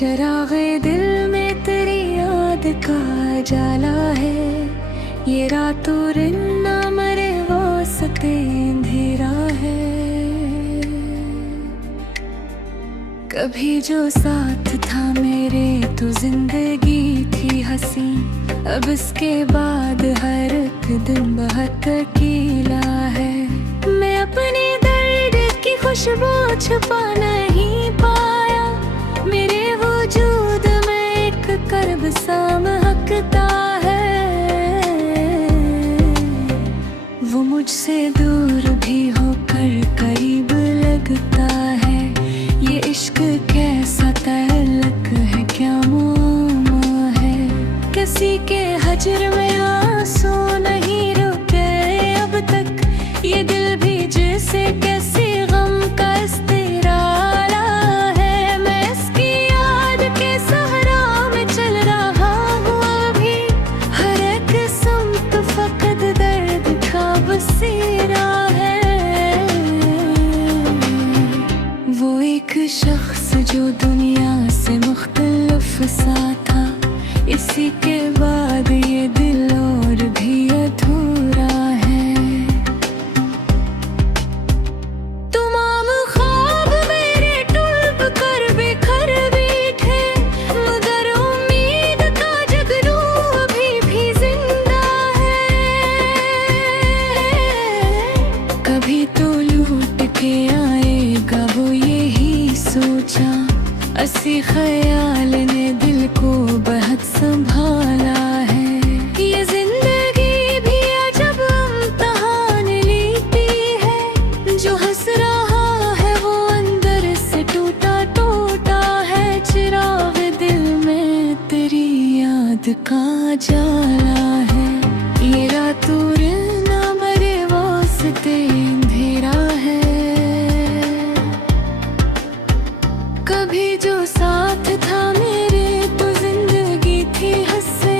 चरागे दिल में तेरी याद का जाला है। ये रातों दिन ना मरे वास्ते अंधेरा है। कभी जो साथ था मेरे तो जिंदगी थी हंसी। अब इसके बाद हर एक दिन बहुत अकेला है। मैं अपने दर्द की खुशबू छुपा नहीं पाया। मेरे वजूद में एक कर्ब सा महकता है। वो मुझसे दूर भी होकर करीब लगता है। ये इश्क कैसा तअल्लुक है, क्या मुआमा है। किसी के हजर में आंसू नहीं रुके अब तक। ये दिल भी जैसे कैसी गम का इस्तिराला है। मैं इसकी याद के सहरा में चल रहा हूँ अभी। हर एक समत फकत दर्द का बसेरा है। वो एक शख्स जो दुनिया से मुख्तलिफ सा था। इसी के बाद ये दिल और भी अधूरा है। तमाम ख्वाब मेरे टूट कर बिखर बैठे। मगर उम्मीद का जगनू अभी भी जिंदा है। कभी तो लूट के आएगा वो यही सोचा। असी ख्याल ने दिल को बहुत संभाला है। ये जिंदगी भी अजब इम्तिहान लेती है। जो हंस रहा है वो अंदर से टूटा टूटा है। चिराग दिल में तेरी याद का जाला है। ये रातों ना मरे वास्ते अंधेरा है। कभी जो साथ था मेरे तो जिंदगी थी हंसे।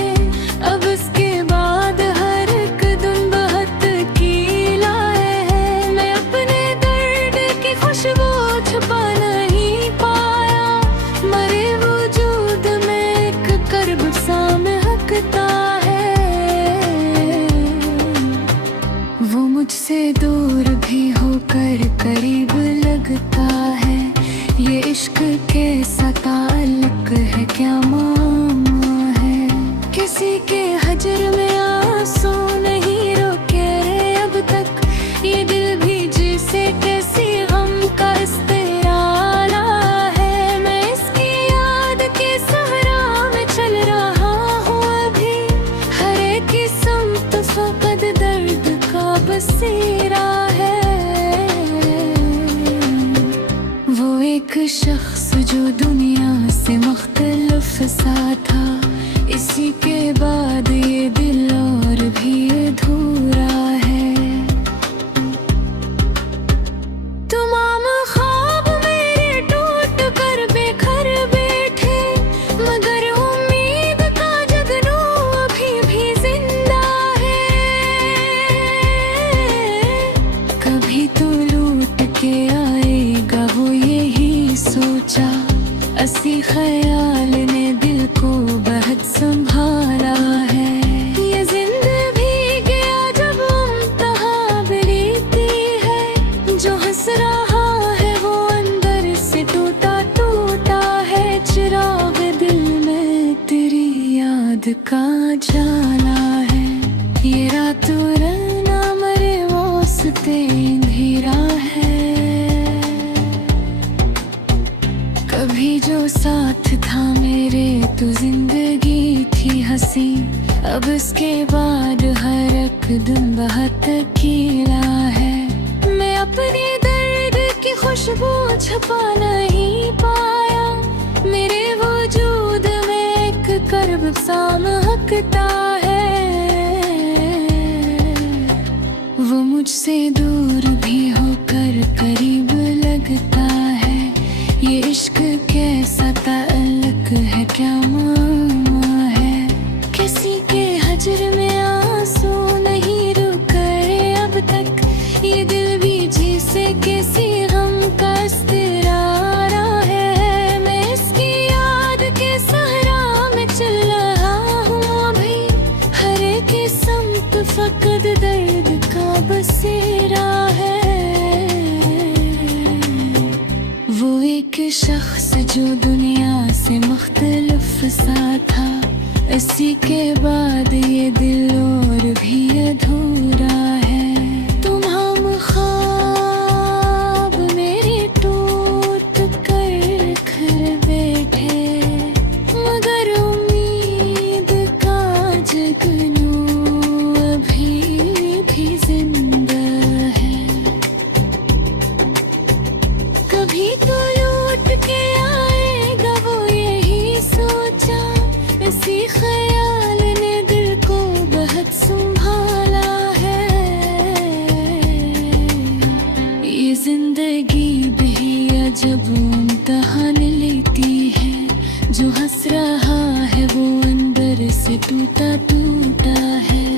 अब इसके बाद हर एक दिन बहुत अकेला है। मैं अपने दर्द की खुशबू छुपा नहीं पाया। मरे वजूद में एक कर्ब सा महकता है। वो मुझसे दूर भी होकर करीब लगता है। ये इश्क कैसा ताल्लुक है, क्या मामा है। किसी के हजर में आंसू नहीं रुके अब तक। ये दिल भी जैसे कैसी गम का इस्तिराला है। मैं इसकी याद के सहरा में चल रहा हूँ अभी। हर एक समत फकत दर्द का बसेरा है। वो एक शख्स जो दुनिया से मुख्तलिफ सा था। इसी के बाद ये दिल और भी अधूरा है। तमाम ख्वाब मेरे टूट कर बिखर बैठे। मगर उम्मीद का जगनू अभी भी जिंदा है। कभी तो लूट के आएगा वो यही सोचा। असी ख्याल ने दिल को बहुत संभाला है। ये जिंदगी गया जब इम्तिहान लेती है। जो हंस रहा है वो अंदर से टूटा टूटा है। चिराग दिल में तेरी याद का जाला है। ये रातों ना मरे वास्ते अंधेरा है। कभी जो साथ था मेरे तो जिंदगी थी हंसी। अब इसके बाद हर एक दिन बहुत अकेला है। मैं अपने दर्द की खुशबू छुपा नहीं पाया। मेरे वजूद में एक कर्ब सा महकता है। वो मुझसे दूर भी होकर करीब लगता है। ये इश्क कैसा ताल्लुक है, क्या मामा है। किसी के हजर में आंसू नहीं रुके अब तक। ये दिल भी जैसे किसी गम का इस्तिरारा है। मैं इसकी याद बसेरा है। वो एक शख्स जो दुनिया से मुख्तलिफ सा था, इसी के बाद ये दिल और भी अधूरा है। तुम हम ख्वाब मेरे टूट कर घर बैठे, मगर उम्मीद का जगनू अभी भी जिंदा है। कभी तो लौट के आएगा वो यही सोचा, इसी ख्याल ने दिल को बहुत संभाला है। ये जिंदगी भी अजब इम्तिहान लेती है, जो हंस रहा है वो अंदर से टूटा टूटा है।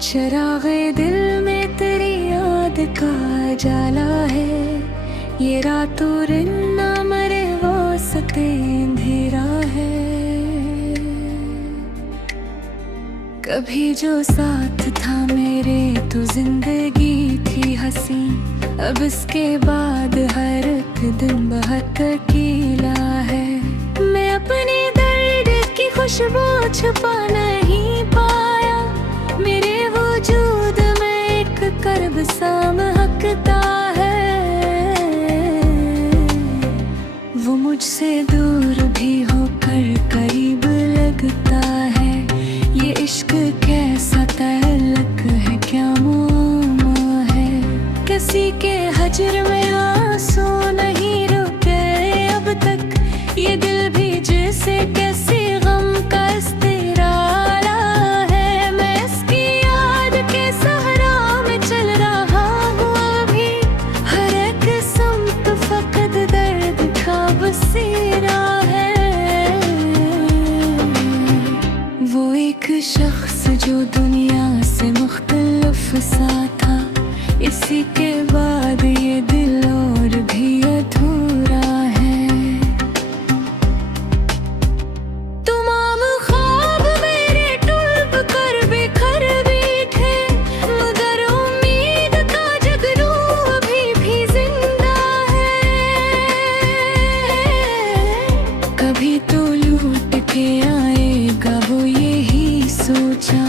चरागे दिल में तेरी याद का जाला है, ये रातों दिन ना मरे वास्ते अंधेरा है। कभी जो साथ था मेरे तो जिंदगी थी हंसी, अब इसके बाद हर एक दिन बहुत अकेला है। मैं अपने दर्द की खुशबू छुपा नहीं पाया, मेरे वजूद में एक कर्ब सा महकता है। वो मुझसे दूर भी होकर करीब लगता है, ये इश्क कैसा तअल्लुक है, क्या मामा है। किसी के हजर में आंसू नहीं रुके अब तक, ये दिल भी जैसे कैसे गम का इस्तिराला है। मैं इसकी याद के सहरा में चल रहा हूँ अभी, हर एक सम्त फकत दर्द का बसेरा है। वो एक शख्स जो दुनिया से मुख्तलिफ सा था, इसी के बाद ये दिल और भी अधूरा है। तमाम ख्वाब मेरे टूट कर बिखर बैठे, मगर उम्मीद का जगनू अभी भी जिंदा है। कभी तो लूट के आएगा वो यही सोचा,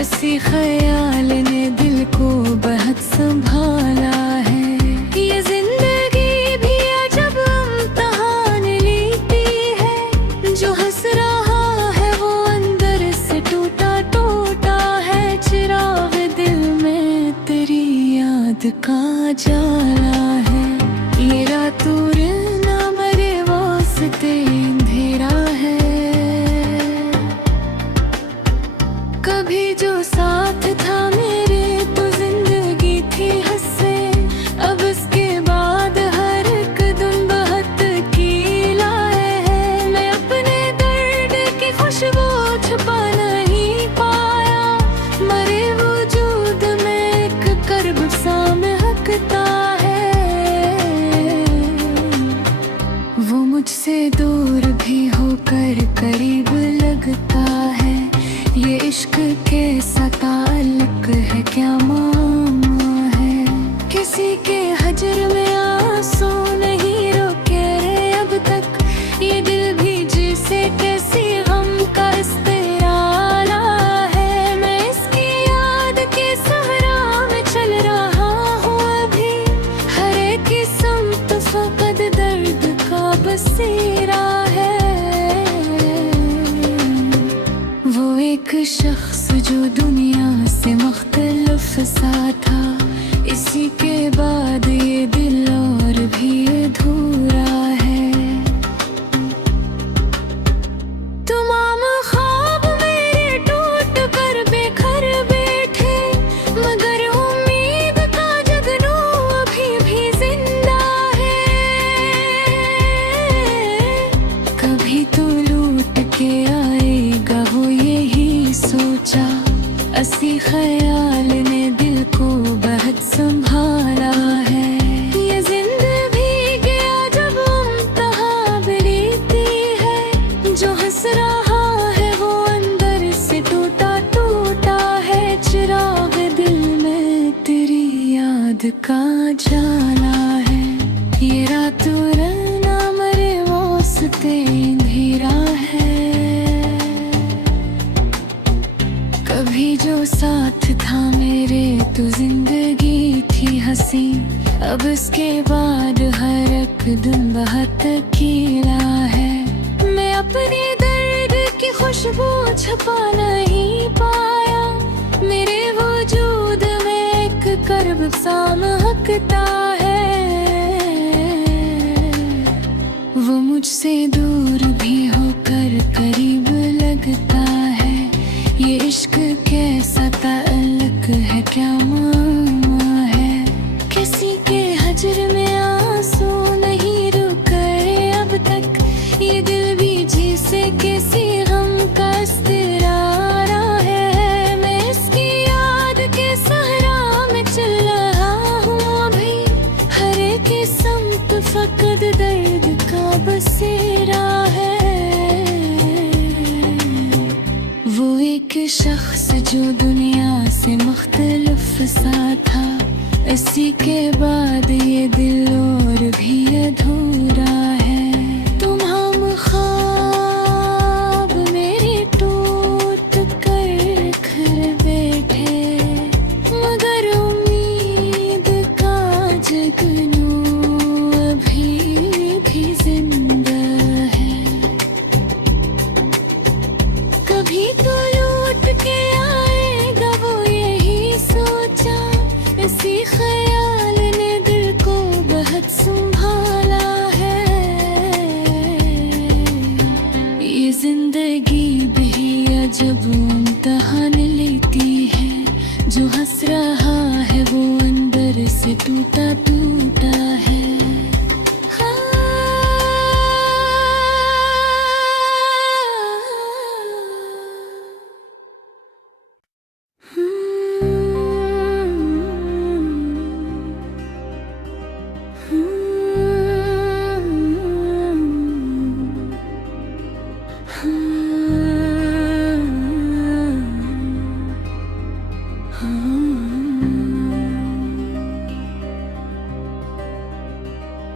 इसी ख्याल ने दिल को बहुत संभाला है। ये जिंदगी भी अजब इम्तिहान लेती है, जो हंस रहा है वो अंदर से टूटा टूटा है। चिराग दिल में तेरी याद का जाला है, ये रातों ना मरे वास्ते अंधेरा है। कभी जो साथ था मेरे तो जिंदगी थी हंसे, अब इसके बाद हर एक दिन बहुत कीला है। मैं अपने दर्द की खुशबू छुपा नहीं पाया, मरे वजूद में एक कर्ब सा महकता है। वो मुझसे दूर भी होकर करीब लगता है, ये इश्क कैसा ताल्लुक है, क्या मामा है। किसी के हजर में आंसू नहीं रुके अब तक, ये दिल भी जैसे कैसी गम का इस्तिराला है। मैं इसकी याद के सहरा में चल रहा हूँ अभी, हर एक सम्त फकत दर्द का बसेरा है। वो एक शख्स जो दुनिया से मुख्तलिफ सा था, इसी के बाद ये दिल और भी अधूरा है। तमाम ख्वाब मेरे टूट कर बिखर बैठे, मगर उम्मीद का संभाला है। ये जिंदगी गया जब इम्तिहान बीती है, जो हंस रहा है वो अंदर से टूटा टूटा है। चिराग दिल में तेरी याद का जाला है, ये रातों रहना मरे वास्ते अंधेरा है। कभी जो साथ था मेरे तो जिंदगी थी हंसी, अब इसके बाद हर एक दिन बहुत अकेला है। मैं अपने दर्द की खुशबू छुपा नहीं पाया, मेरे वजूद में एक कर्ब सा महकता है। वो मुझसे दूर भी होकर करीब लगता है, ये इश्क कैसा ताल्लुक है क्या मामा है। किसी के हजर में आंसू नहीं रुके अब तक, ये दिल भी जिसे किसी गम का इस्तिरारा है। मैं इसकी याद के सहरा में चल रहा हूँ अभी, हर एक समत फकत दर्द का बसेरा है। वो एक शख्स जो दुनिया से मुख्तलिफ सा था, इसी के बाद ये दिल और भी अधूरा है। तुम हम ख्वाब मेरी टूट कर घर बैठे, मगर उम्मीद का जगनू अभी भी जिंदा है। कभी तो लौट के आएगा वो यही सोचा, इसी ख्याल ने दिल को बहुत संभाला है। ये जिंदगी भी अजब इम्तिहान लेती है, जो हंस रहा है वो अंदर से टूटा टूटा है।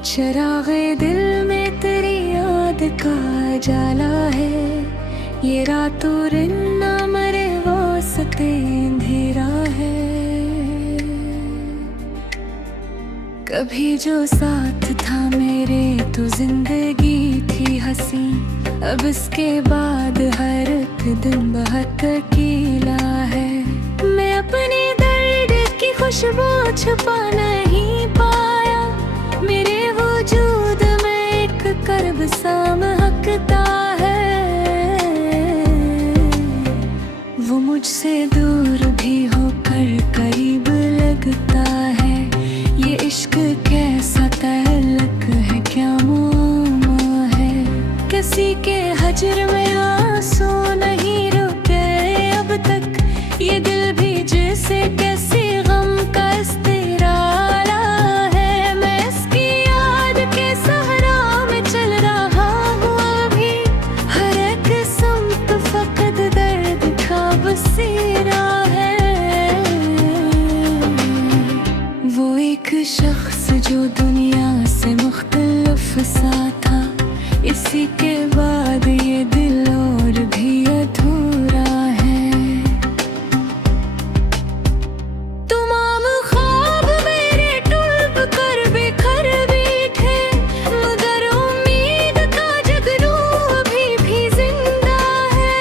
चिरागे दिल में तेरी याद का जाला है, ये रातों रिन्ना मरे वास्ते अंधेरा है। कभी जो साथ था मेरे तो जिंदगी थी हंसी, अब इसके बाद हर एक दिन बहुत अकेला है। मैं अपने दर्द की खुशबू छुपा नहीं पाया, मेरे वजूद में एक कर्ब सा महकता है। वो मुझसे दूर भी होकर करीब लगता है, ये इश्क कैसा ताल्लुक है क्या मामा है। किसी के हजर में आंसू नहीं रुके अब तक, ये दिल भी जैसे किसी गम का इस्तिरारा है। मैं इसकी याद के सहरा में चल रहा हूँ अभी, हर एक समत फकत दर्द का बसेरा है। वो एक शख्स जो दुनिया से मुख्तलिफ सा था, इसी के बाद ये दिल और भी अधूरा है। तमाम ख्वाब मेरे टूट कर बिखर बैठे, मगर उम्मीद का जगनू अभी भी जिंदा है।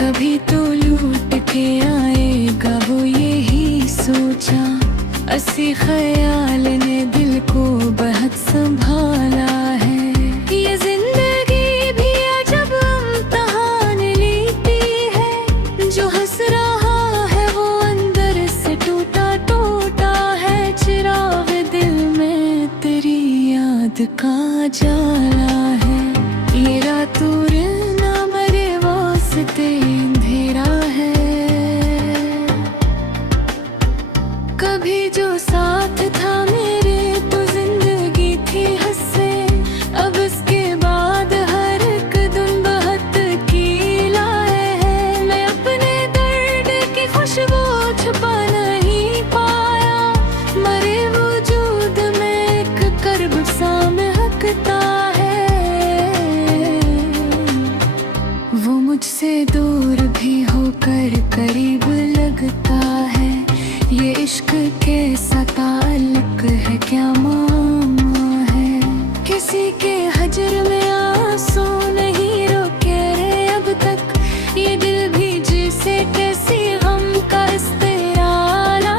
कभी तो लूट के आएगा वो यही सोचा, इसी ख्याल ने दिल को बहुत संभाला है। ये जिंदगी भी अजब इम्तिहान लेती है, जो हंस रहा है वो अंदर से टूटा टूटा है। चिराग दिल में तेरी याद का जाला है, ये रातों रहना मरे वास्ते अंधेरा है। कभी जो साथ था मेरे तो जिंदगी थी हंसे, अब इसके बाद हर एक दिन बहुत कीला है। मैं अपने दर्द की खुशबू छुपा नहीं पाया, मरे वजूद में एक कर्ब सा महकता है। वो मुझसे दूर भी होकर करीब लगता है, ये इश्क कैसा ताल्लुक है, क्या मामा है। किसी के हजर में आंसू नहीं रोके रे अब तक, ये दिल भी जिसे कैसी गम का इस्तेराला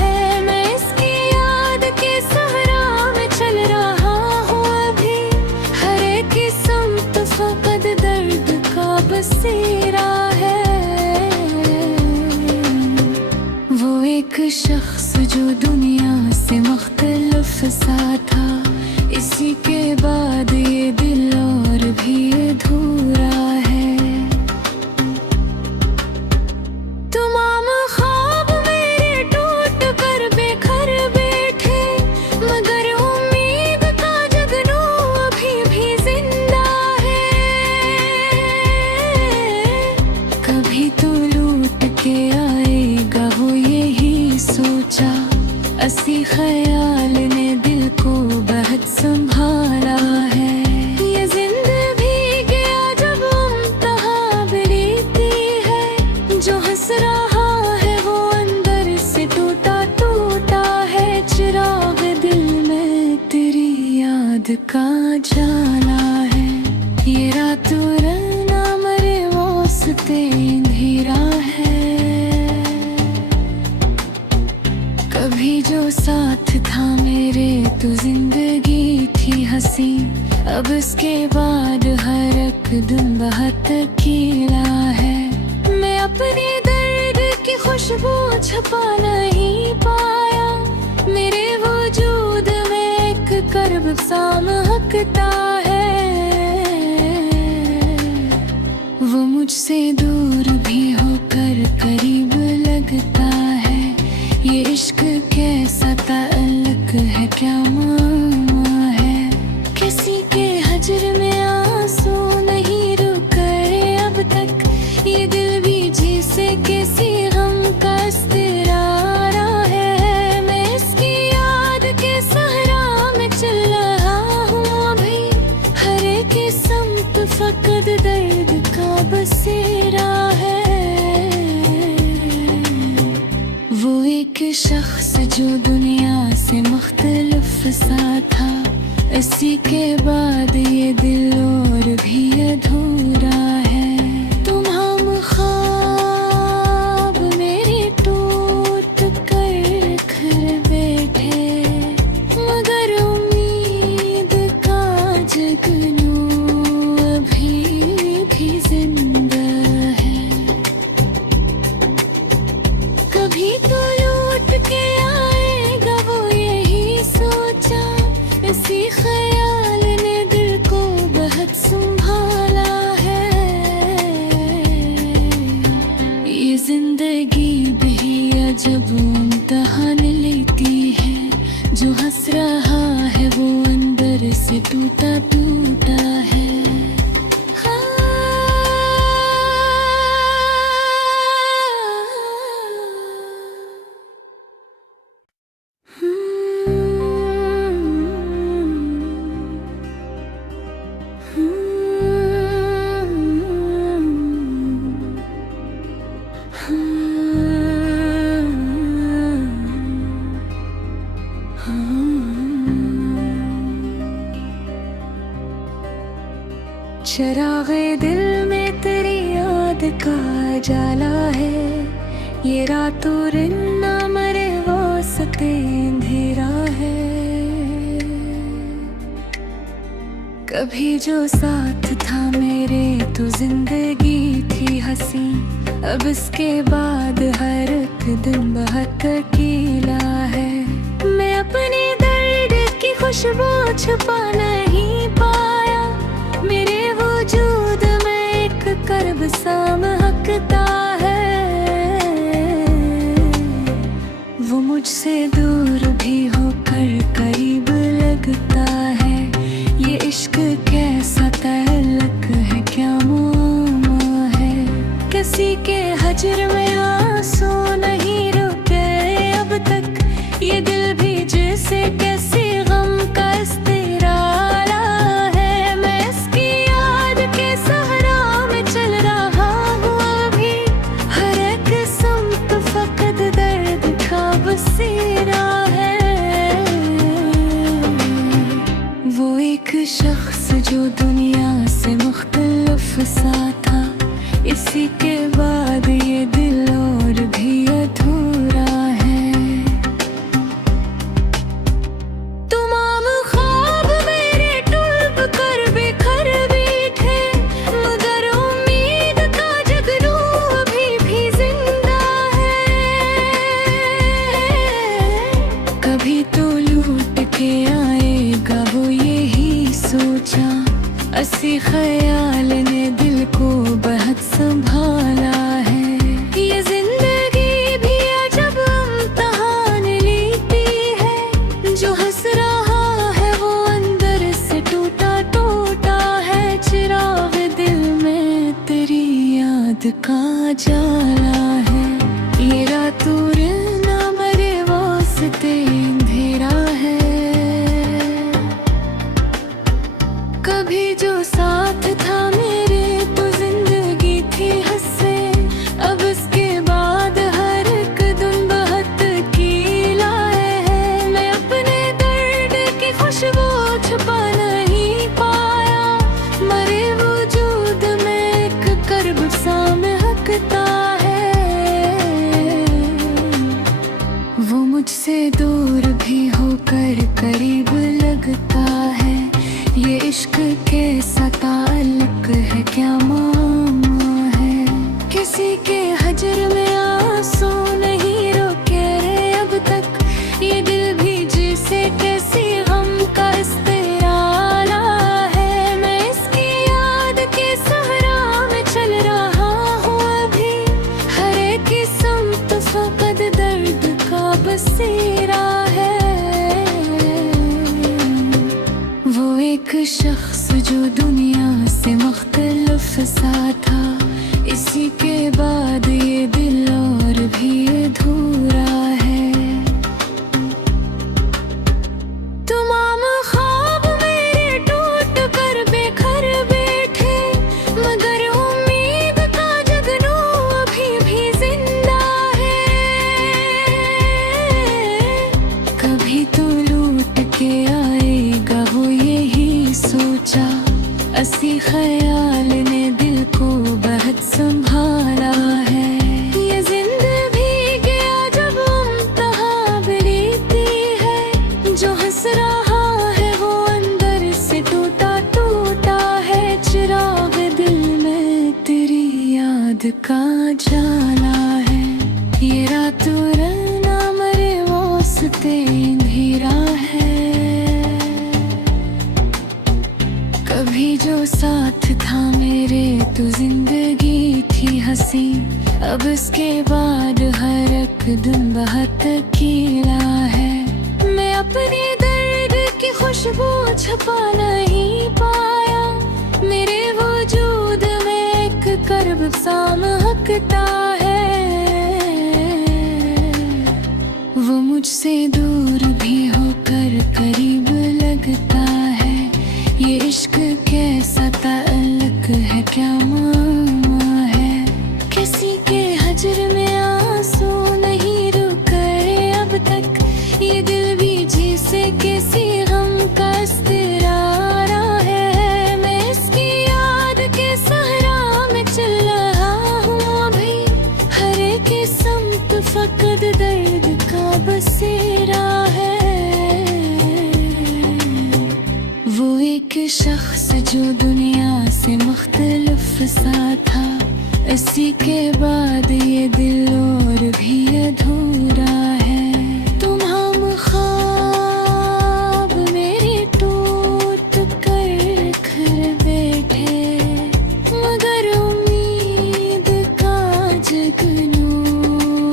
है। मैं इसकी याद के सहरा में चल रहा हूँ अभी, हर एक समत फकत दर्द का बसेरा है। वो एक शख्स जो दुनिया से मुख्तलिफ सा था, इसी के बाद ये दिल और भी अधूरा है। तमाम ख्वाब मेरे टूट कर बेघर बैठे, मगर उम्मीद का जगनू अभी भी जिंदा है। कभी तो लूट के आएगा वो यही सोचा, असी ख्याल ने दिल को बहुत संभाला है। ये जिंदगी गया जब मुमतहा बीती है, जो हंस रहा है वो अंदर से टूटा टूटा है। चिराग दिल में तेरी याद का जाला है, ये रात रहना मरे वास्ते अंधेरा है। कभी जो साथ था मेरे तो जिंदगी थी हंसी, अब इसके बाद हर एक दिन बहुत अकेला है। मैं अपने दर्द की खुशबू छुपा नहीं पाया, मेरे वजूद में एक कर्ब सा महकता है। वो मुझसे दूर भी होकर करीब लगता है, ये इश्क कैसा ताल्लुक है, क्या मामा है। किसी के हजर में आंसू नहीं रुके रे अब तक, ये दिल भी जिसे किसी गम का इस्तेरारा है। मैं इसकी याद के सहरा में चल रहा हूँ अभी, हर एक समत फकत दर्द का बसेरा है। वो एक शख्स जो दुनिया से मुख्तलिफ सा था, इसी के बाद ये दिल और भी अधूरा है। तुम हम ख्वाब मेरे टूट कर घर बैठे, मगर उम्मीद का जगनू अभी भी जिंदा है। कभी तो लूट के आएगा वो यही सोचा, इसी ख्याल ने दिल को बहुत संभाला है। ये जिंदगी भी अजब इम्तिहान लेती है, जो हंस रहा है वो अंदर से टूटा टूटा है। चिरागे दिल में तेरी याद का जाला है, ये रातों दिन ना मरे वास्ते अंधेरा है। कभी जो साथ था मेरे तो जिंदगी थी हंसी, अब इसके बाद हर एक दिन बहुत अकेला है। मैं अपने दर्द की खुशबू छुपा नहीं पाया, मेरे वजूद में एक कर्ब सा महकता है। वो मुझ मुझसे दूर भी होकर करीब लगता है। ये इश्क कैसा तअल्लुक है, क्या मामा है। किसी के हजर में आंसू नहीं रुके अब तक, ये दिल भी जैसे कैसी गम का इस्तिरारा है। मैं इसकी याद के सहरा में चल रहा हूँ अभी, हर एक सम्त फकत दर्द का बसेरा है। वो एक शख्स जो दुनिया से मुख्तलिफ सा था, इसी के बाद ये दिल और भी अधूरा है। तमाम ख्वाब मेरे टूट कर बिखर बैठे, मगर उम्मीद का जगनू अभी भी जिंदा है। कभी तो लूट के आएगा वो यही सोचा, ऐसी ख्याल ने दिल को बहुत संभाला है। ये जिंदगी भी अजब इम्तिहान लेती है, जो हंस रहा है वो अंदर से टूटा टूटा है। चिराग दिल में तेरी याद का जाला है, ये रातों ना मरे वास्ते अंधेरा है। कभी जो साथ था मेरे तो जिंदगी थी हंसे, अब इसके बाद हर एक दिन बहुत कीला है। मैं अपने दर्द की खुशबू छुपा नहीं पाया, मरे वजूद में एक कर्ब सा महकता है। वो मुझसे दूर भी होकर करीब लगता है, ये इश्क कैसा ताल्लुक है, क्या मामा है। किसी के हजर में आंसू नहीं रुके अब तक, ये दिल भी जैसे कैसी गम का इस्तिरारा है। मैं इसकी याद के सहरा में चल रहा हूँ अभी, हर एक सम्त फकत दर्द का बसेरा है। वो एक शख्स जो दुनिया से मुख्तलिफ सा था, इसी के बाद ये दिल और भी अधूरा है। तमाम ख्वाब मेरे टूट कर बिखर बैठे, मगर उम्मीद का जगनू अभी भी जिंदा है। कभी तो लूट के आएगा वो यही सोचा, ऐसी ख्याल ने दिल को बहुत संभाला है। ये जिंदगी गया जब इम्तिहान लेती है, जो हंस रहा है वो अंदर से टूटा टूटा है। चिराग दिल में तेरी याद का जाला है, ये रातों ना मरे वास्ते अंधेरा है। कभी जो साथ था मेरे तो जिंदगी थी हंसी, अब इसके बाद हर एक दिन बहुत कीला है। मैं अपने दर्द की खुशबू छुपा नहीं पाया, मेरे वजूद में एक कर्ब सा महकता है। वो मुझसे दूर भी होकर करीब लगता है, ये इश्क कैसा ताल्लुक है, क्या मामा है। किसी के हजर में आंसू नहीं रुके अब तक, ये दिल भी जैसे किसी गम का इस्तिरारा है। मैं इसकी याद के सहरा में चल रहा हूँ अभी, हर एक सम्त फकत दर्द का बसेरा है। वो एक शख्स जो दुनिया से मुख्तलिफ सा था, इसी के बाद ये दिल और भी अधूरा है। तुम हम ख्वाब मेरे टूट कर घर बैठे, मगर उम्मीद का जगनू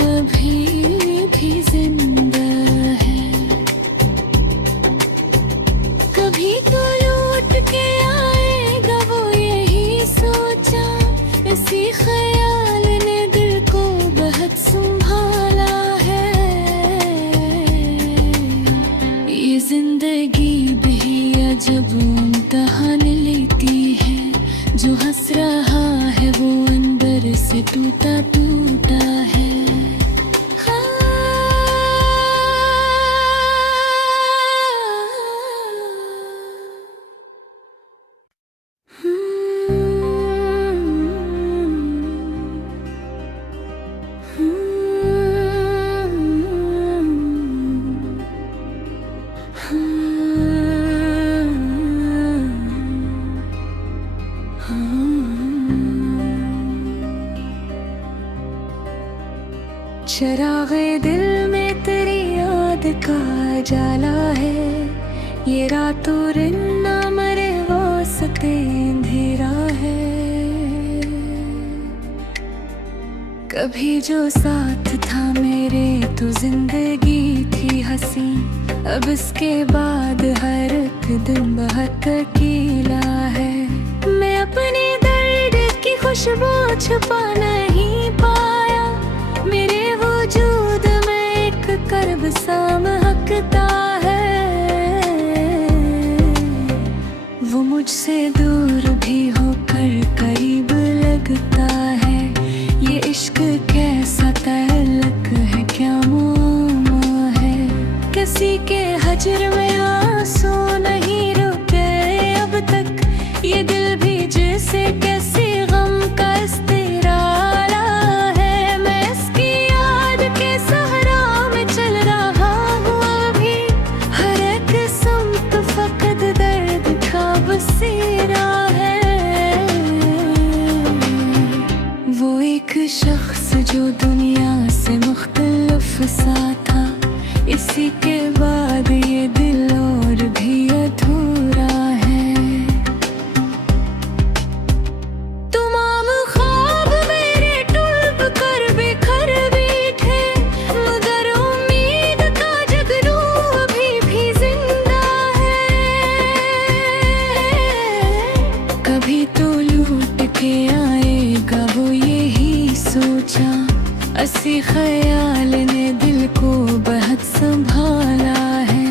अभी भी जिंदा टूटा टूटा है। चरागे दिल में तेरी याद का जाला है, ये रातों दिन ना मरे वास्ते अंधेरा है। कभी जो साथ था मेरे तो जिंदगी थी हंसी, अब इसके बाद हर एक दिन बहुत अकेला है। मैं अपने दर्द की खुशबू छुपा नहीं पाया, मेरे वजूद में एक कर्ब सा महकता है। वो मुझसे दूर भी होकर करीब लगता है, ये इश्क कैसा तअल्लुक है, क्या मामा है। किसी के हजर में आंसू नहीं रुके अब तक, ये दिल भी जैसे कैसी गम का इस्तिराला है। मैं इसकी याद के सहरा में चल रहा हूँ अभी, हर एक सम्त फकत दर्द का बसेरा है। वो एक शख्स जो दुनिया से मुख्तलिफ सा था, इसी के बाद ये दिल और भी अधूरा है। तमाम ख्वाब मेरे टूट कर बिखर बैठे, मगर उम्मीद का जगनू अभी भी जिंदा है। कभी तो लूट के आएगा वो यही सोचा, ऐसी ख्याल ने दिल को बहुत संभाला है।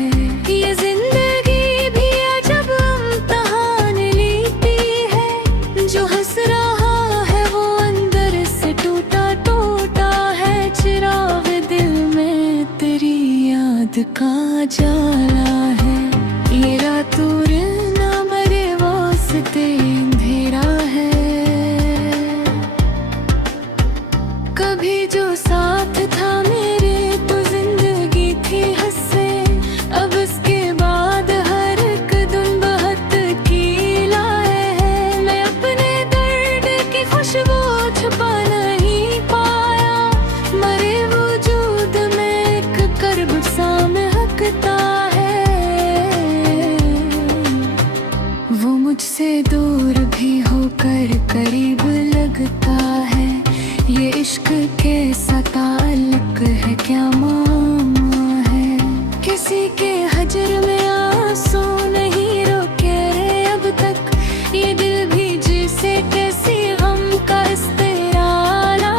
ये जिंदगी भी अजब इम्तिहान लेती है, जो हंस रहा है वो अंदर से टूटा टूटा है। चिराग दिल में तेरी याद का जाला है, ये रातों ना मरे वास्ते अंधेरा है। कभी जो साथ था मेरे तो जिंदगी थी हंसे, अब इसके बाद हर एक दिन बहुत अकेला है। मैं अपने दर्द की खुशबू छुपा नहीं पाया, मरे वजूद में एक कर्ब सा महकता है। वो मुझसे दूर भी होकर करीब लगता है, ये इश्क कैसा ताल्लुक है, क्या मामा है। किसी के हजर में आंसू नहीं रुके अब तक, ये दिल भी जैसे कैसी गम का इस्तिराला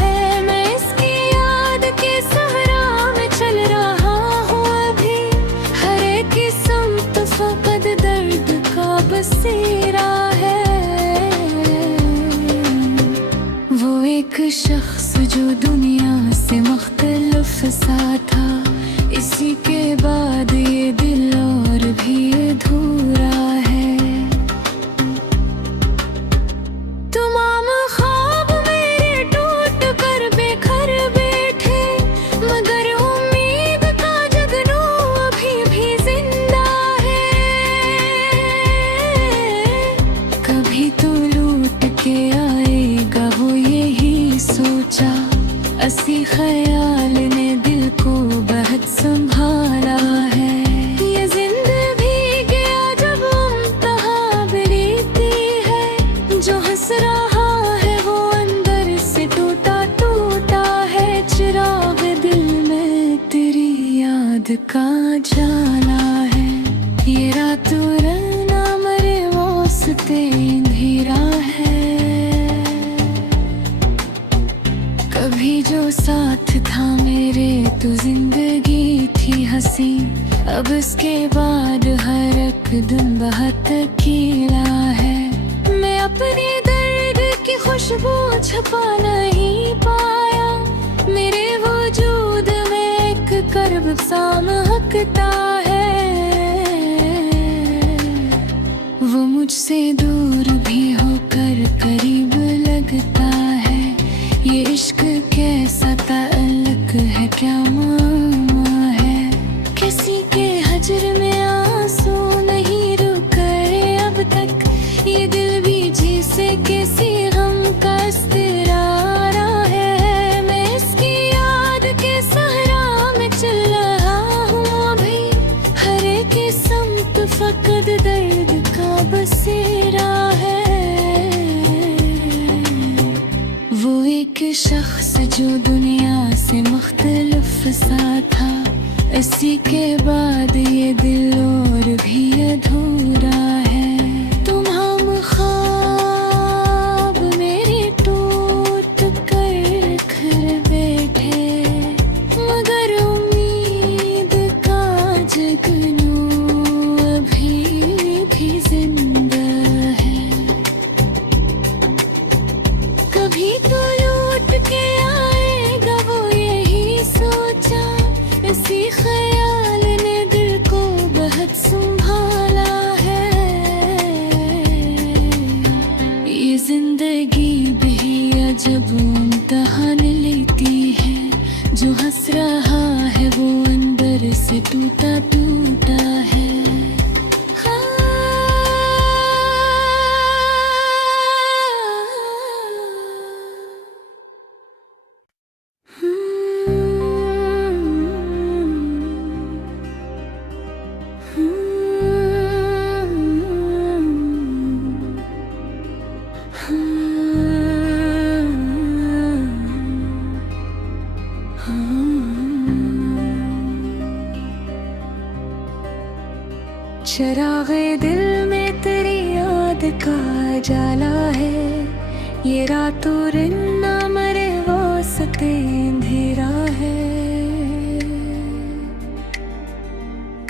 है। मैं इसकी याद के सहरा में चल रहा हूँ अभी, हर एक सम्त फकत दर्द का बसेरा है। वो एक शख्स जो दुनिया से मुख्तलिफ सा था, इसी के बाद ये दिल और भी अधूरा है। तमाम ख्वाब मेरे टूट कर बिखर बैठे, मगर उम्मीद का जगनू अभी भी जिंदा है। कभी तो लूट के आएगा वो यही सोचा, ऐसी ख्याल ने दिल को बहुत संभाला है। ये जिंदगी गया जब इम्तिहान लेती है, जो हंस रहा है वो अंदर से टूटा टूटा है। चिराग दिल में तेरी याद का जाला है, ये रातों ना मरे वास्ते अंधेरा है। कभी जो साथ था मेरे तो जिंदगी थी हंसी, अब इसके बाद हर एक दिन बहुत अकेला है। मैं अपने दर्द की खुशबू छुपा नहीं पाया। मेरे वजूद में एक कर्ब सा महकता है। वो मुझसे दूर भी होकर करीब लगता है। ये इश्क कैसा ताल्लुक है, क्या मामा है। किसी के हजर में आंसू नहीं रुके अब तक। ये दिल भी जिसे किसी गम का इस्तरारा है। मैं इसकी याद के सहरा में चल रहा हूँ अभी। हर एक समत फकत दर्द का बसेरा है। वो एक शख्स जो दुनिया से मुख्तलिफ सा था। इसी के बाद ये दिल और भी अधूरा है। तुम हम ख्वाब मेरे टूट कर घर बैठे। मगर उम्मीद का जगनू अभी भी जिंदा है। कभी तो लौट के आएगा वो, यही सोचा। इसी ख्याल ने दिल को बहुत संभाला है। ये जिंदगी भी अजब इम्तिहान लेती है। जो हंस रहा है वो अंदर से टूटा टूटा है। चराग़े दिल में तेरी याद का जाला है। ये रातों दिन ना मरे वास्ते अंधेरा है।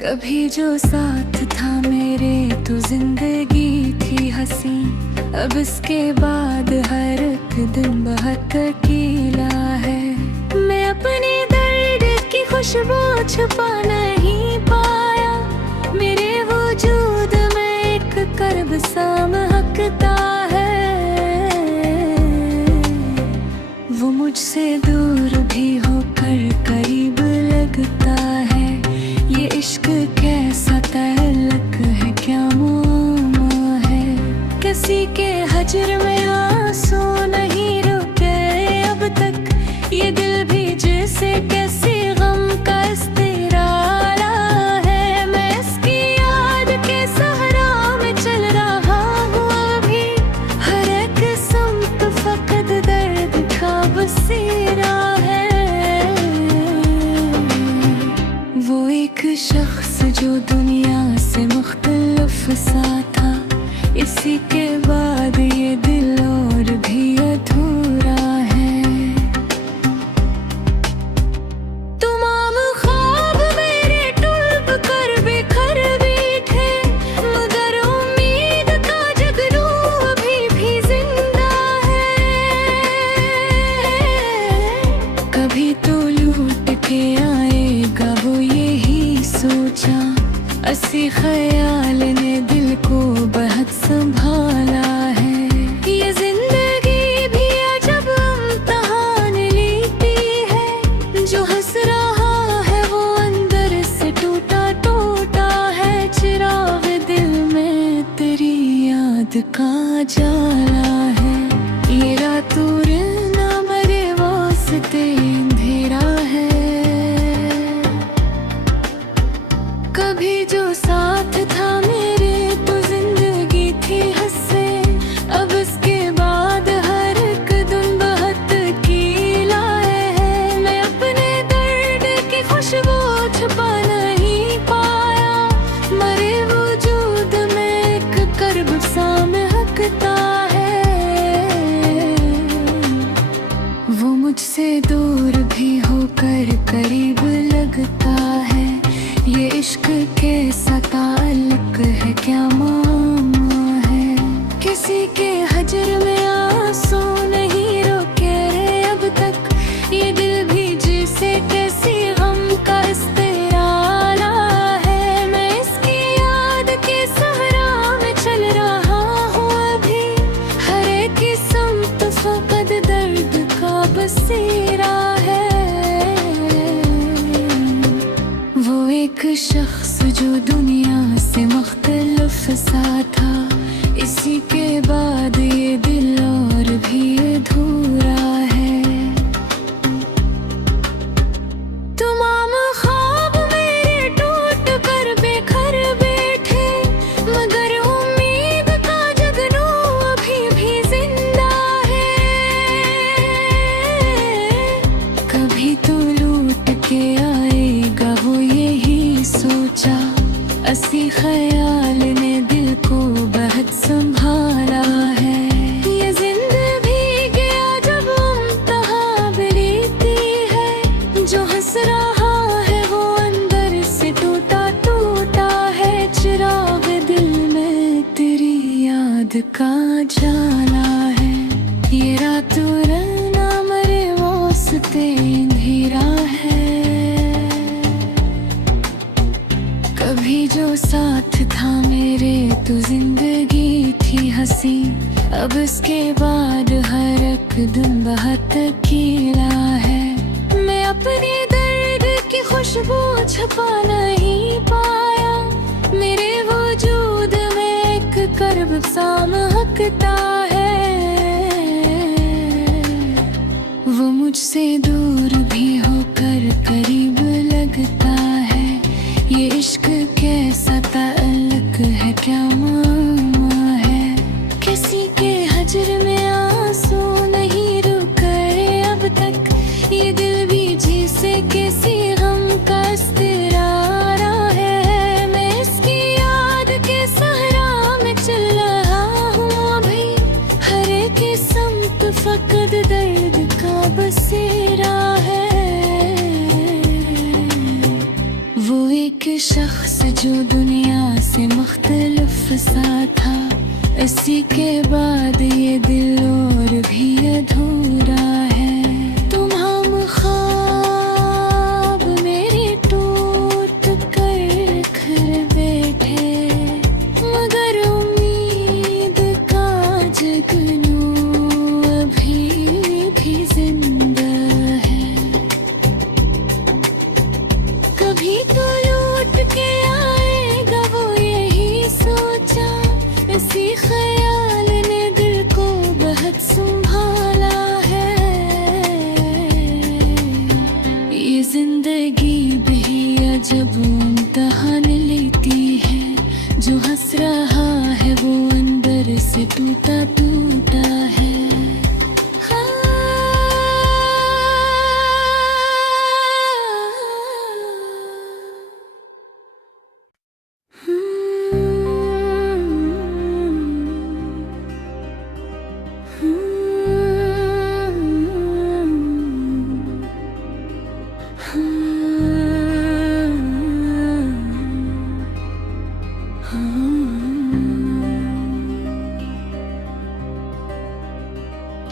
कभी जो साथ था मेरे तो जिंदगी थी हंसी। अब इसके बाद हर एक दिन बहुत अकेला है। मैं अपने दर्द की खुशबू छुपा नहीं पाया। मेरे वजूद में एक कर्ब सा महकता है। वो मुझसे दूर भी होकर करीब लगता है। ये इश्क कैसा ताल्लुक है, क्या मामा है। किसी के हजर में आंसू नहीं रुके अब तक। ये दिल भी जैसे किसी गम का इस्तरारा है। मैं इसकी याद के सहरा में चल रहा हूँ अभी। हर एक समत फकत दर्द का बसेरा है। वो एक शख्स जो दुनिया से मुख्तलिफ सा था। इसी के बाद ये दिल और भी अधूरा है। तमाम ख्वाब मेरे टूट कर बिखर बैठे। मगर उम्मीद का जगनू अभी भी जिंदा है। कभी तो लूट के आएगा वो, यही सोचा। इसी ख्याल ने दिल को बहुत संभाला है। ये जिंदगी भी अजब इम्तिहान लेती है। जो हंस रहा है वो अंदर से टूटा टूटा है। चिराग दिल में तेरी याद का जाला है। ये रातों ना मरे वास्ते अंधेरा है। कभी जो साथ था मेरे तो जिंदगी थी हंसे। अब इसके बाद हर एक दिन बहुत कीला है। मैं अपने दर्द की खुशबू छुपा नहीं पाया। मरे वजूद में एक कर्ब सा महकता है। वो मुझसे दूर भी होकर करीब लगता है। ये इश्क कैसा ताल्लुक है, क्या मामा है। किसी के हजर में आंसू शख्स जो दुनिया से मुख्तलिफ सा था, इसी के बाद ये दिल और भी अधूरा है। तमाम ख्वाब मेरे टूट कर बेघर बैठे, मगर उम्मीद का जगनू अभी भी जिंदा है। कभी तो लूट के आएगा वो यही सोचा, असी ख्याल ने दिल को बहुत संभाला है। ये जिंदगी गया जब मुमतहा बेरीती है, जो हंस रहा है वो अंदर से टूटा टूटा है। चिराग दिल में तेरी याद का जाला है, ये रातों रंगा मरे वास्ते अंधेरा है। कभी जो साथ था मेरे तो जिंदगी थी हंसी, अब इसके बाद हर एक दिन बहुत अकेला है। मैं अपने दर्द की खुशबू छुपा नहीं पाया, मेरे वजूद में एक कर्ब सा महकता है। वो मुझसे दूर भी होकर करीब लगता है। ये इश्क कैसा ताल्लुक है, क्या मामा है। किसी के हजर में आंसू नहीं रुके अब तक, ये दिल भी जिसे किसी गम का इस्तिरारा है। मैं इसकी याद के सहरा में चल रहा हूँ अभी, हर एक समत फकत दर्द का बसेरा है। वो एक शख्स जो दुनिया से मुख्तलिफ सा था, इसी के बाद ये दिल और भी अधूरा है। तुम हम ख्वाब मेरे टूट कर घर बैठे, मगर उम्मीद का जगनू अभी भी जिंदा है। कभी तो लौट के आएगा वो यही सोचा, इसी ख्याल ने दिल को बहुत संभाला है। ये जिंदगी भी अजब इम्तिहान लेती है, जो हंस रहा है वो अंदर से टूटा टूटा है।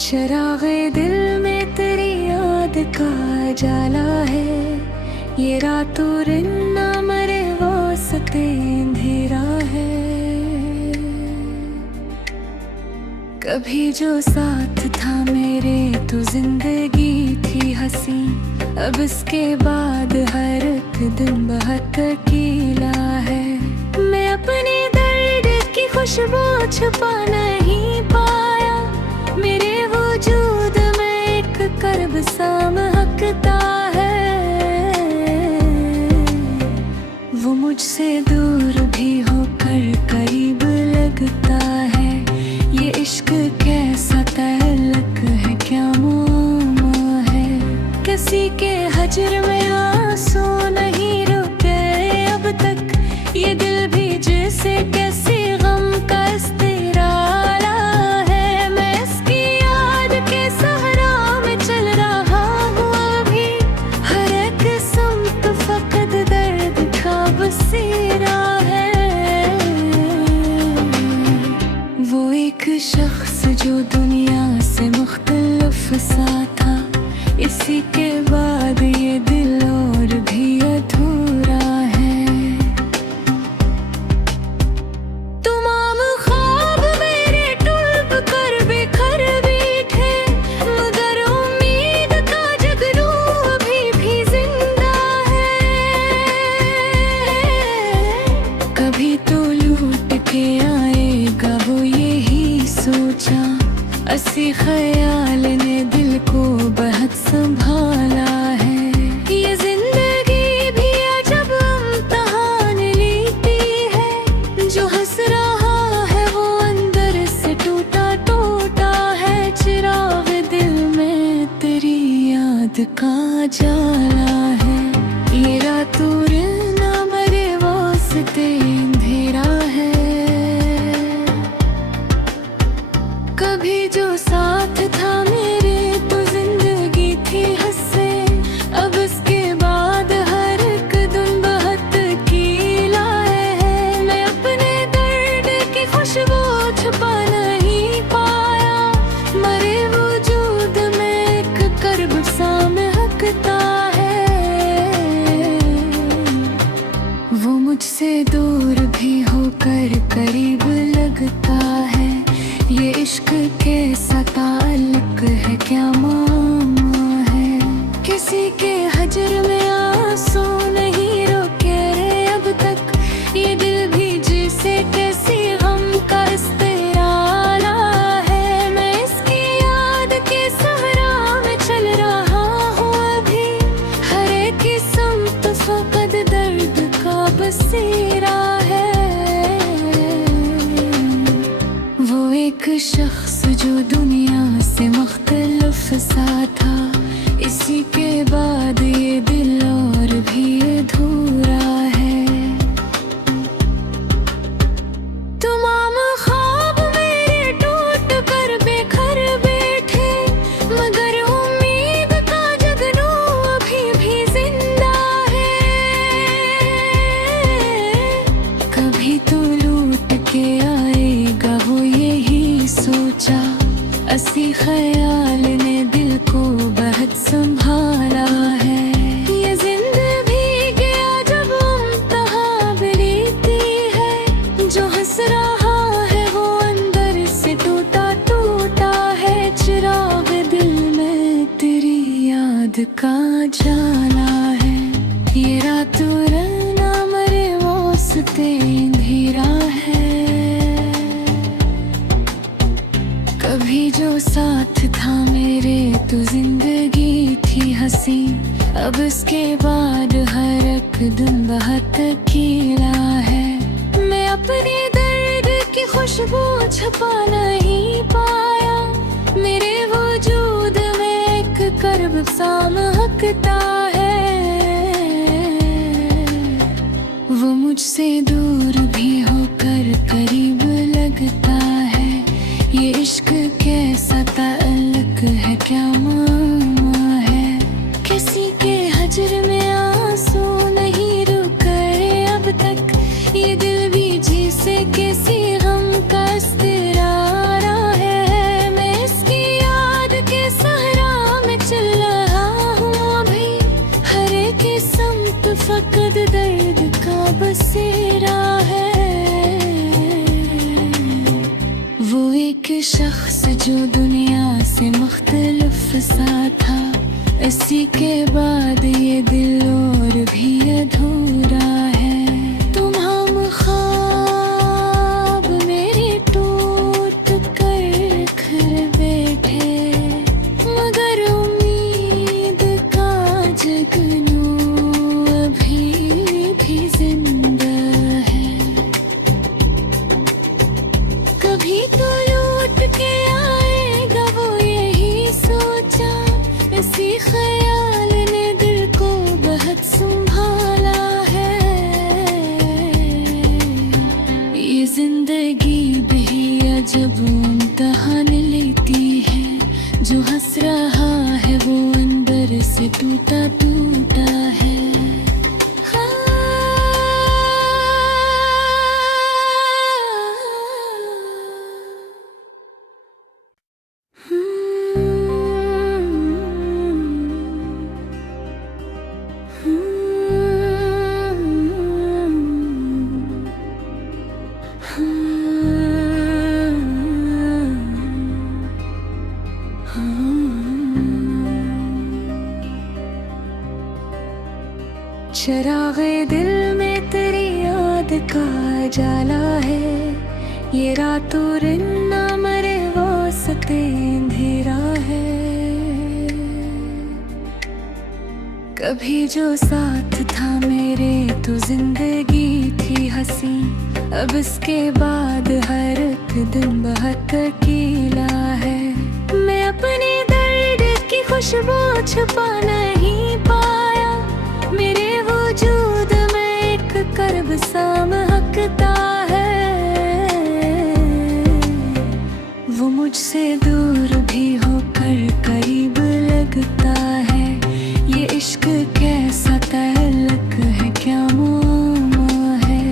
चिरागे दिल में तेरी याद का जाला है, ये रातों रिन्ना मरे वास्ते अंधेरा है। कभी जो साथ था मेरे तो जिंदगी थी हंसी, अब इसके बाद हर एक दिन बहुत अकेला है। मैं अपने दर्द की खुशबू छुपा नहीं पाया, मेरे वजूद में एक कर्ब सा महकता है। वो मुझसे दूर भी होकर करीब लगता है। ये इश्क कैसा ताल्लुक है, क्या मामा है। किसी के हजर में आंसू नहीं रुके अब तक, ये दिल भी जैसे किसी गम का इस्तिरारा है। मैं इसकी याद के सहरा में चल रहा हूँ अभी, वास्ते अंधेरा है। कभी जो साथ था मेरे तो जिंदगी थी हंसे, अब इसके बाद हर एक दिन बहुत कीला है। मैं अपने दर्द की खुशबू छुपा नहीं पाया, मरे वजूद में एक कर्ब सा महकता है। वो मुझसे दूर भी होकर करीब लगता है। ये इश्क कैसा ताल्लुक है, क्या मामा है। किसी के हजर में आंसू नहीं रोके रे अब तक, ये दिल भी जिसे कैसी गम का इस्तेराला है। मैं इसकी याद के सहरा में चल रहा हूँ अभी, हर एक किस्म फकत दर्द का बसेरा है। वो एक शख्स जो दुनिया से मुख्तलिफ सा था, इसी के बाद ये दिल और भी अधूरा है। तमाम ख्वाब मेरे टूट कर बेघर बैठे, मगर उम्मीद का जगनू अभी भी जिंदा है। कभी तो लूट के आएगा वो यही सोचा, असी ख्याल ने दिल को बहुत संभाला है। ये जिंदगी गया जब मुमतहा बिलीती है, जो हंस रहा है वो अंदर से टूटा टूटा है। चिराग दिल में तेरी याद का जाला है, ये रातों रहना मरे वास्ते अंधेरा है। कभी जो साथ था मेरे तो जिंदगी थी हंसी, अब इसके बाद हर एक दिन बहुत अकेला है। मैं अपने दर्द की खुशबू छुपा नहीं पाया, मेरे वजूद में एक कर्ब सा महकता है। वो मुझसे दूर भी होकर करीब लगता है। ये इश्क कैसा ताल्लुक है, क्या मामा है। किसी के हजर में आंसू नहीं रुके रे अब तक, ये दिल भी जिसे किसी गम का इस्तेरारा है। मैं इसकी याद के सहरा में चल रहा हूँ अभी, हर एक किस्म फकत दर्द का बसेरा है। वो एक शख्स जो दुनिया से मुख्तलिफ सा था, इसी के बाद ये दिल और भी अधूरा है। तुम हम ख्वाब मेरे टूट कर घर बैठे, मगर उम्मीद का जगनू अभी भी जिंदा है। कभी तो लूट के आएगा वो यही सोचा, इसी ख्याल ने दिल को बहुत संभाला है। ये जिंदगी भी अजब इम्तिहान लेती है, जो हंस रहा है वो अंदर से टूटा टूटा है। चिरागे दिल में तेरी याद का जाला है, ये रातों दिन ना मरे वास्ते अंधेरा है। कभी जो साथ था मेरे तो जिंदगी थी हंसी, अब इसके बाद हर एक दिन बहुत अकेला है। मैं अपने दर्द की खुशबू छुपा नहीं पाया, मेरे वजूद में एक कर्ब कब महकता है। वो मुझसे दूर भी होकर करीब लगता है। ये इश्क कैसा तअल्लुक है, क्या मामा है।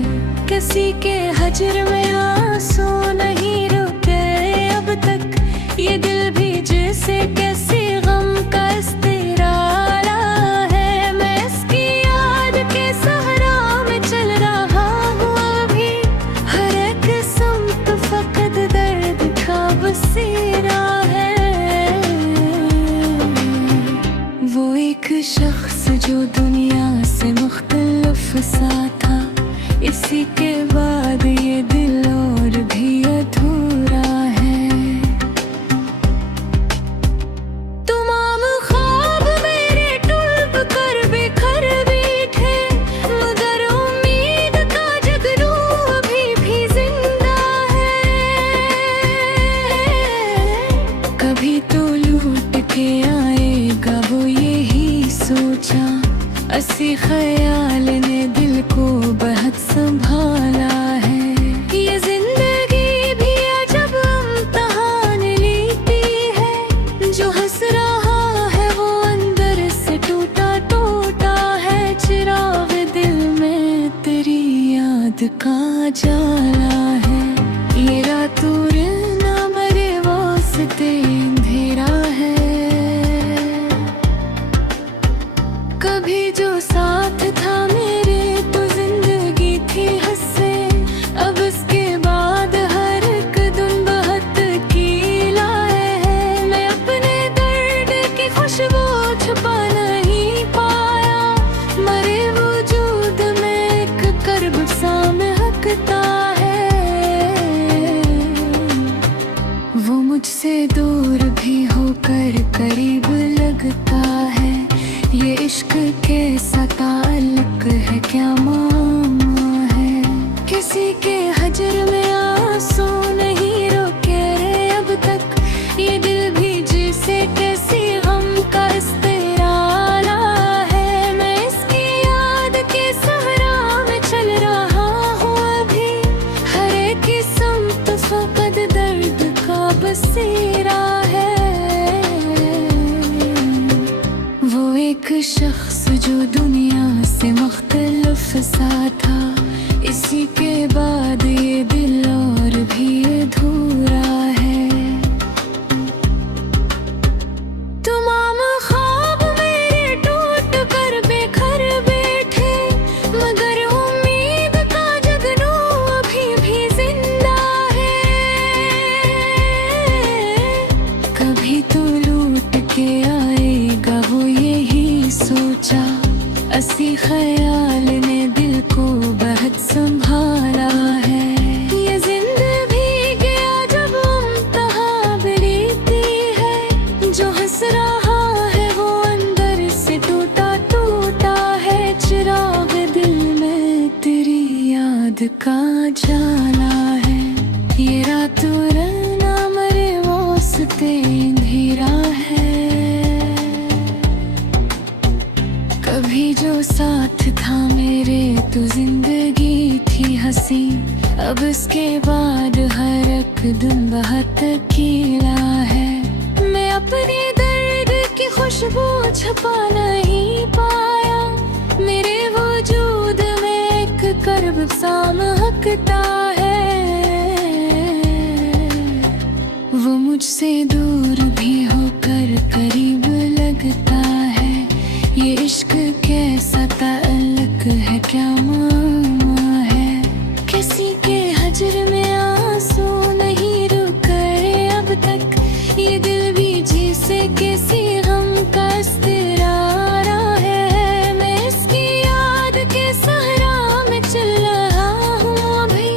किसी के हजर में आंसू नहीं रुके अब तक। ये दिल भी जैसे कैसी गम का इस्तिरारा है। मैं इसकी याद के सहरा में चल रहा हूँ अभी। हर एक सम्त फकत दर्द का बसेरा है। वो एक शख्स जो दुनिया से मुख्तलिफ सा था, इसी के बाद ये दिल और भी अधूरा है। तमाम ख्वाब मेरे टूट कर बिखर बैठे, मगर उम्मीद का जगनू अभी भी जिंदा है। कभी तो लूट के आएगा वो यही सोचा, ऐसी ख्याल ने दिल को बहुत संभाला है। ये जिंदगी भी अजब इम्तिहान लेती है। जो हंस रहा है वो अंदर से टूटा टूटा है। चिराग दिल में तेरी याद का जाला है। ये रातों ना मरे वास्ते अंधेरा है। कभी जो साथ था मेरे तो जिंदगी थी हंसे। अब इसके बाद हर एक दिन बहुत कीला है। मैं अपने दर्द की खुशबू छुपा नहीं पाया। मरे वजूद में एक कर्ब सा महकता है। वो मुझसे दूर भी होकर करीब लगता है। ये इश्क कैसा ताल्लुक है, क्या मामा है। किसी के हजर में आंसू नहीं रुके अब तक। ये दिल भी जैसे कैसी गम का इस्तिरारा है। मैं इसकी याद के सहरा में चल रहा हूँ अभी। हर एक सम्त फकत दर्द का बसेरा है। वो एक शख्स जो दुनिया से मुख्तलिफ सा था, इसी के बाद ये दिल और भी अधूरा है। तमाम ख्वाब मेरे टूट कर बिखर बैठे, मगर उम्मीद का जगनू अभी भी जिंदा है। कभी तो लूट के आएगा वो यही सोचा, ऐसी ख्याल ने दिल को बहुत संभाला है। ये जिंदगी गया जब इम्तिहान लेती है। जो हंस रहा है वो अंदर से टूटा टूटा है। चिराग दिल में तेरी याद का जाला है। ये रातों ना मरे वास्ते अंधेरा है। कभी जो साथ था मेरे तो जिंदगी थी हंसी। अब इसके बाद हर एक दिन बहुत कीला है। मैं अपने दर्द की खुशबू छुपा नहीं पाया। मेरे वजूद में एक कर्ब सा महकता है। वो मुझसे दूर भी होकर करीब लगता है। ये इश्क कैसा ताल्लुक है, क्या मामा है। किसी के हजर में आंसू नहीं रुके अब तक। ये दिल भी जैसे किसी गम का इस्तिरारा है। मैं इसकी याद के सहरा में चल रहा हूँ अभी।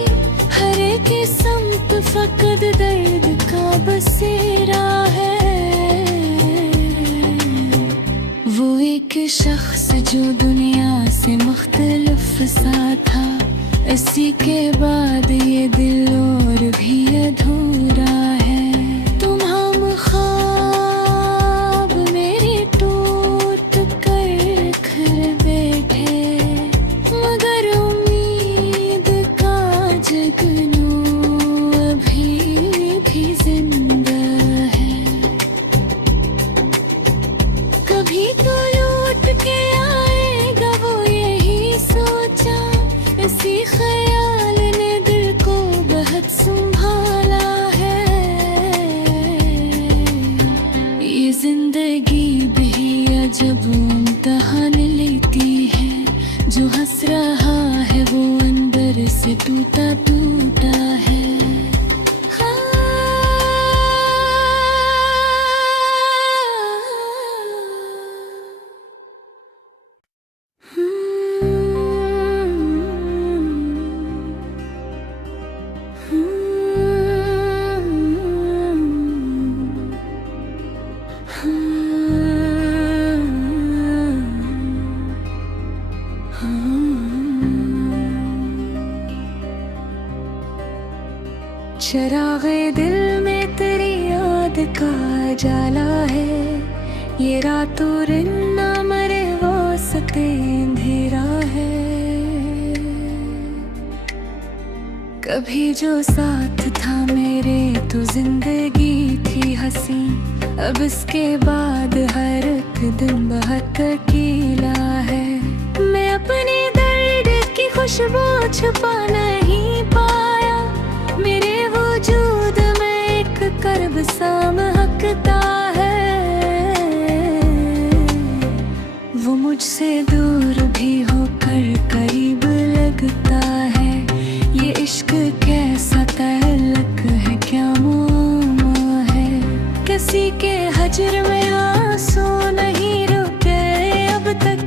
हर एक सम्त फकत दर्द का बसेरा है। वो एक शख्स जो दुनिया से मुख्तलिफ सा था, इसी के बाद ये दिल और भी अधूरा है। तुम हम ख्वाब मेरे टूट कर घर बैठे, मगर उम्मीद हंस रहा है वो अंदर से टूटा टूटा है। चरागे दिल में तेरी याद का जाला है, ये रातों दिन ना मरे वास्ते अंधेरा है। कभी जो साथ था मेरे तो जिंदगी थी हंसी, अब इसके बाद हर एक दिन बहुत अकेला है। मैं अपने दर्द की खुशबू छुपा नहीं पाया, मेरे वजूद में एक कर्ब सा महकता है। वो मुझसे दूर भी होकर करीब लगता है, ये इश्क कैसा तअल्लुक है क्या मामा है। किसी के हजर में आंसू नहीं रुके अब तक,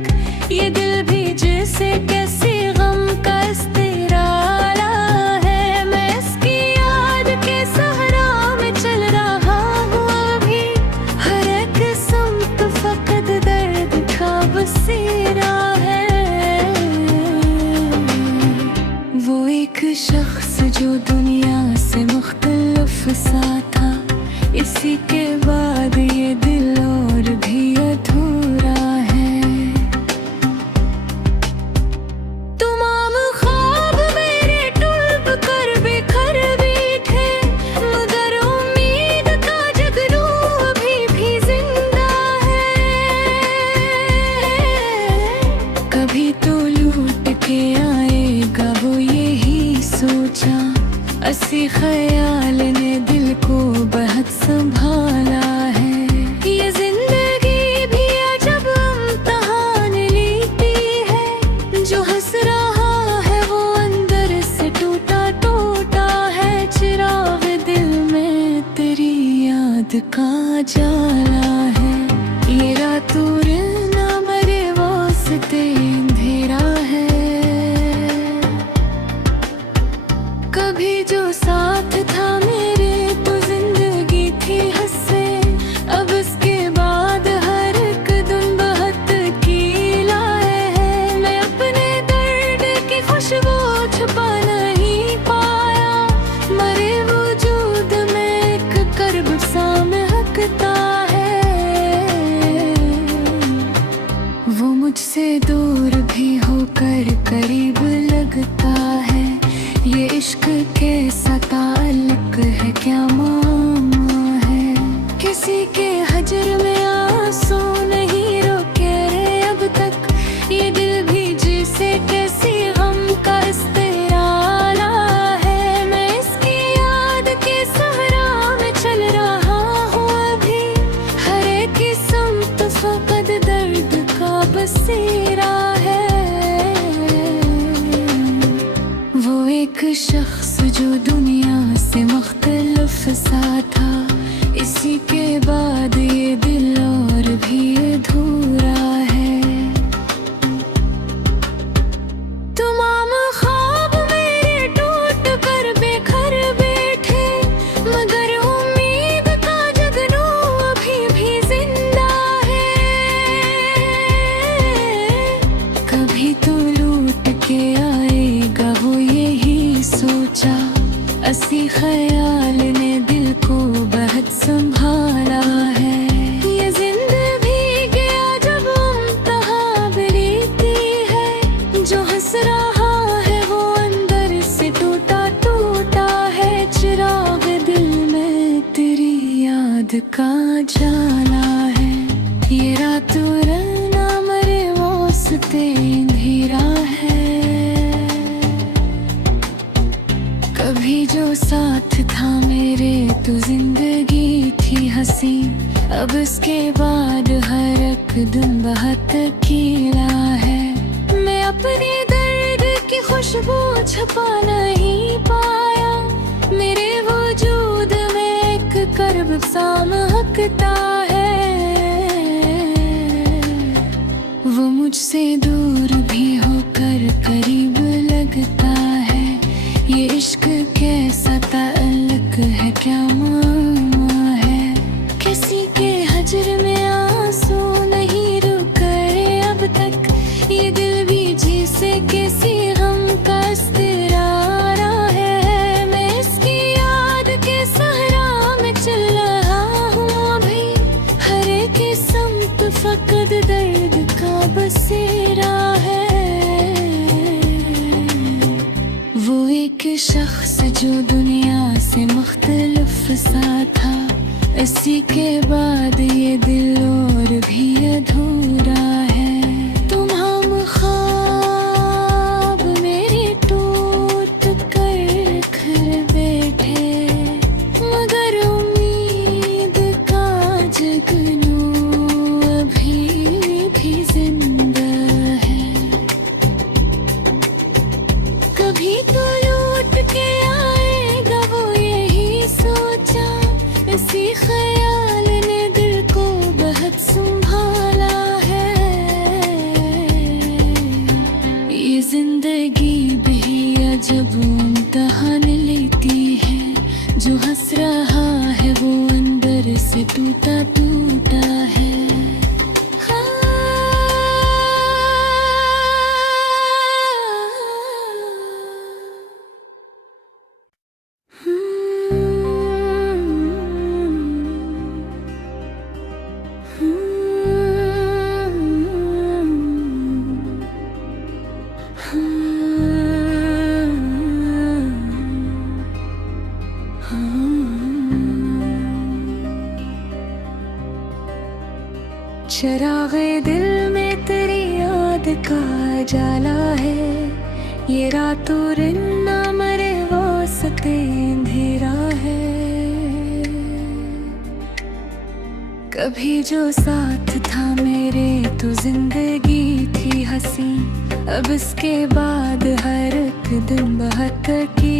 ये दिल भी जैसे कैसी गम का इस्तिराला है। मैं इसकी याद के सहरा में चल रहा हूँ अभी, हर एक सम्त फकत दर्द का बसेरा है। वो एक शख्स जो दुनिया से मुख्तलिफ सा था, इसी के बाद ये दिल और भी अधूरा है। तमाम ख्वाब मेरे टूट कर बिखर बैठे, मगर उम्मीद का जगनू अभी भी जिंदा है। कभी तो लूट के आएगा वो यही सोचा, ऐसी ख्याल ने दिल को बहुत संभाला है। ये जिंदगी भी अजब इम्तिहान लेती है, जो हंस रहा है वो अंदर से टूटा टूटा है। चिराग दिल में तेरी याद का जाला है, ये रातों ना मरे वास्ते अंधेरा है। कभी जो साथ था मेरे तो जिंदगी थी हंसे, अब इसके बाद हर एक दिन बहुत अकेला है। मैं अपने दर्द की खुशबू छुपा नहीं पाया, मरे वजूद में एक कर्ब सा महकता है। वो मुझसे दूर भी होकर करीब लगता है, ये इश्क कैसा ताल्लुक है क्या मामा है। किसी के हजर में आंसू नहीं रुके अब तक, ये दिल भी जैसे कैसी गम का इस्तिराला है। मैं इसकी याद के सहरा में चल रहा हूँ अभी, हर एक सम्त फकत दर्द का बसेरा है। वो एक शख्स जो दुनिया से मुख्तलिफ सा था, इसी के बाद ये दिल और भी अधूरा है। तमाम ख्वाब मेरे टूट कर बिखर बैठे, मगर उम्मीद का जगनू अभी भी जिंदा है। कभी तो लूट के आएगा वो यही सोचा, ऐसी ख्याल ने दिल को बहुत संभाला है। ये जिंदगी गया जब इम्तिहान लेती है, जो हंस रहा है वो अंदर से टूटा टूटा है। चिराग दिल में तेरी याद का जाला है, ये रातों ना मरे वास्ते अंधेरा है। कभी जो साथ था मेरे तो जिंदगी थी हंसी, अब इसके बाद हर एक दिन बहुत अकेला है। मैं अपने दर्द की खुशबू छुपा नहीं पाया। मेरे वजूद में एक कर्ब सा महकता है, वो मुझसे दूर भी होकर करीब लगता है। ये इश्क कैसा ताल्लुक है, क्या मामा है। किसी के हजर में आंसू नहीं रुके अब तक, ये दिल भी जिसे किसी हम का इस्तरारा है। मैं इसकी याद के सहरा में चल रहा हूँ अभी, हर एक समत फकत दर्द का बसेरा है। वो एक शख्स जो दुनिया से मुख्तलिफ सा था, इसी के बाद ये दिल और भी अधूरा है। तुम हम ख्वाब मेरी टूट कर घर बैठे, मगर उम्मीद का जगनू अभी भी जिंदा है। कभी तो लौट के आएगा वो, यही सोचा, इसी ख्याल ने दिल को बहुत संभाला है। ये जिंदगी भी अजब इम्तिहान लेती है, जो हंस रहा है वो अंदर से टूटा टूटा है। चराग़े दिल में तेरी याद का जाला है, ये रातों दिन ना मरे वो सते अंधेरा है। कभी जो साथ था मेरे तो जिंदगी थी हंसी, अब इसके बाद हर एक दिन बहुत की